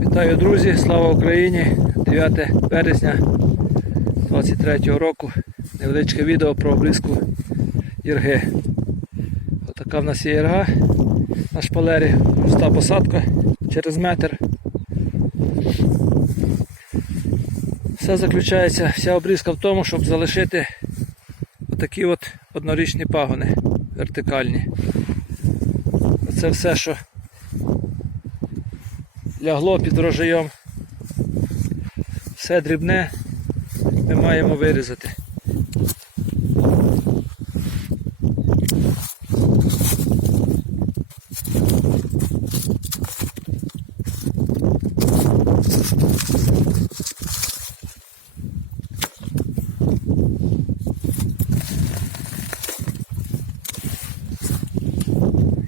Вітаю, друзі! Слава Україні! 9 березня 23 року. Невеличке відео про обрізку ірги. Отака в нас є ірга на шпалері, пуста посадка через метр. Все заключається, вся обрізка в тому, щоб залишити отакі от однорічні пагони вертикальні. Це все, що лягло під рожаєм. Все дрібне ми маємо вирізати.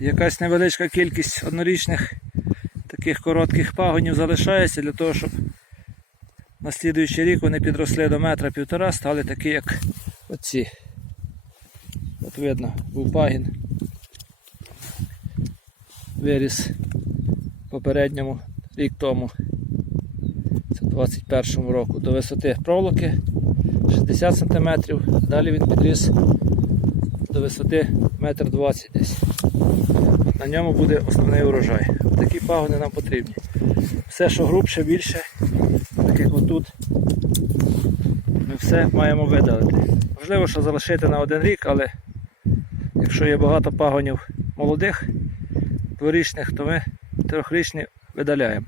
Якась невеличка кількість однорічних таких коротких пагонів залишається для того, щоб на слідуючий рік вони підросли до метра півтора, стали такі, як оці. От видно, був пагін. Виріс попередньому рік тому. Це 21 року. До висоти проволоки 60 см, далі він підріс до висоти 1,20 м десь. На ньому буде основний урожай. Такі пагони нам потрібні. Все, що грубше, більше, так як отут, ми все маємо видалити. Можливо, що залишити на один рік, але якщо є багато пагонів молодих, дворічних, то ми трьохрічні видаляємо.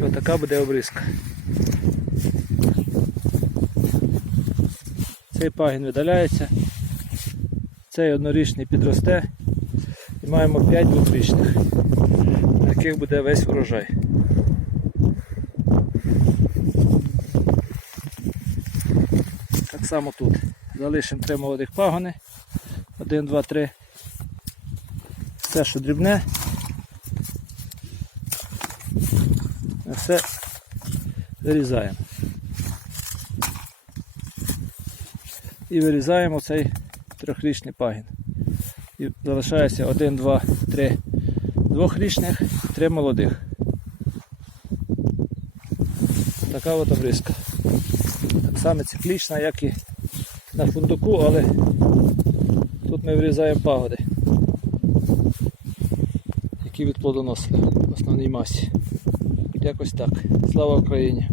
І отака буде обрізка. Цей пагін видаляється, цей однорічний підросте і маємо 5 двохрічних, на яких буде весь урожай. Так само тут. Залишимо три молодих пагони. Один, два, три. Все, що дрібне. А Все вирізаємо. І вирізаємо цей трьохрічний пагін. І залишається один, два, три двохрічних, три молодих. Така от обрізка. Так само циклічна, як і на фундуку, але тут ми вирізаємо пагоди, які відплодоносили в основній масі. Якось так. Слава Україні!